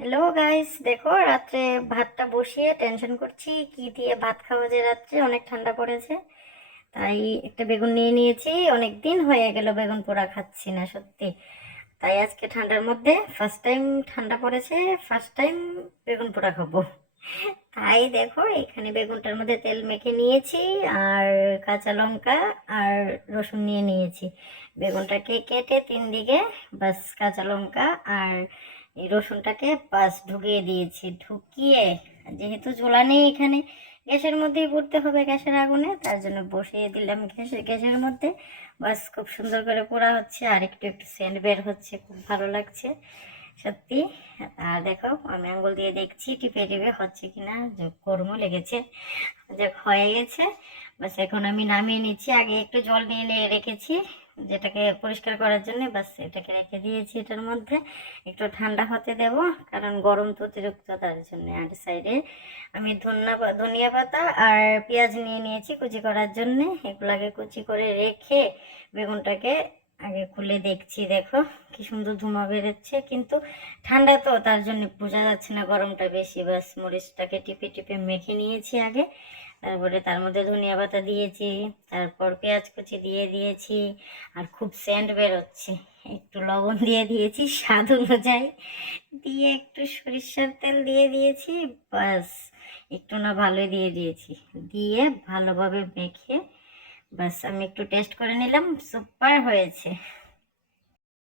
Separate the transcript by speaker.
Speaker 1: Hello guys দেখো, রাত্রে ভাতটা বসিয়ে টেনশন করছি। কি দিয়ে ভাত খাওয়া যায় রাত্রে? অনেক ঠান্ডা পড়েছে। তাই একটা বেগুন নিয়ে নিয়েছি। অনেক দিন হয়ে গেল বেগুন পোড়া খাচ্ছি না, সত্যি। তাই আজকে ঠান্ডার মধ্যে ফার্স্ট টাইম ঠান্ডা পড়েছে ফার্স্ট টাইম বেগুন পোড়া খাব। তাই দেখো, এখানে বেগুনটার মধ্যে তেল মেখে নিয়েছি, আর কাঁচা লঙ্কা আর রসুন নিয়ে নিয়েছি। বেগুনটাকে কেটে তিন দিকে বাস কাঁচা লঙ্কা আর এই রসুনটাকে বাস ঢুকিয়ে দিয়েছি। ঢুকিয়ে, যেহেতু ঝোলা নেই এখানে, গ্যাসের মধ্যেই পড়তে হবে গ্যাসের আগুনে, তার জন্য বসিয়ে দিলাম গ্যাসের গ্যাসের মধ্যে। বাস খুব সুন্দর করে পোড়া হচ্ছে, আর একটু একটু সেন্ট বের হচ্ছে, খুব ভালো লাগছে, সত্যি। আর দেখো, আমি আঙ্গুল দিয়ে দেখছি, টিপে টিপে হচ্ছে কিনা কর্ম লেগেছে যে হয়ে গেছে। বাস এখন আমি নামিয়ে নিচ্ছি। আগে একটু জল নিয়ে নিয়ে রেখেছি, যেটাকে পরিষ্কার করার জন্য। বাস এটাকে রেখে দিয়েছি এটার মধ্যে। একটু ঠান্ডা হতে দেব, কারণ গরম তো অতিরিক্ত, তার জন্য আর সাইডে আমি ধনিয়া ধনিয়া পাতা আর পেঁয়াজ নিয়ে নিয়েছি কুচি করার জন্য। এগুলাকে কুচি করে রেখে বেগুনটাকে আগে খুলে দেখছি, দেখো কি সুন্দর ধুমা বেরোচ্ছে। কিন্তু ঠান্ডা তো, তার জন্য বোঝা যাচ্ছে না গরমটা বেশি। বাস মরিচটাকে টিপে টিপে মেখে নিয়েছি আগে। তারপরে তার মধ্যে ধনিয়া পাতা দিয়েছি, তারপর পেঁয়াজ কুচি দিয়ে দিয়েছি, আর খুব সেন্ট বেরোচ্ছে। একটু লবণ দিয়ে দিয়েছি, স্বাদ অনুযায়ী। দিয়ে একটু সরিষার তেল দিয়ে দিয়েছি বাস একটু না ভালোই দিয়ে দিয়েছি। দিয়ে ভালোভাবে মেখে বাস আমি একটু টেস্ট করে নিলাম সুপার হয়েছে।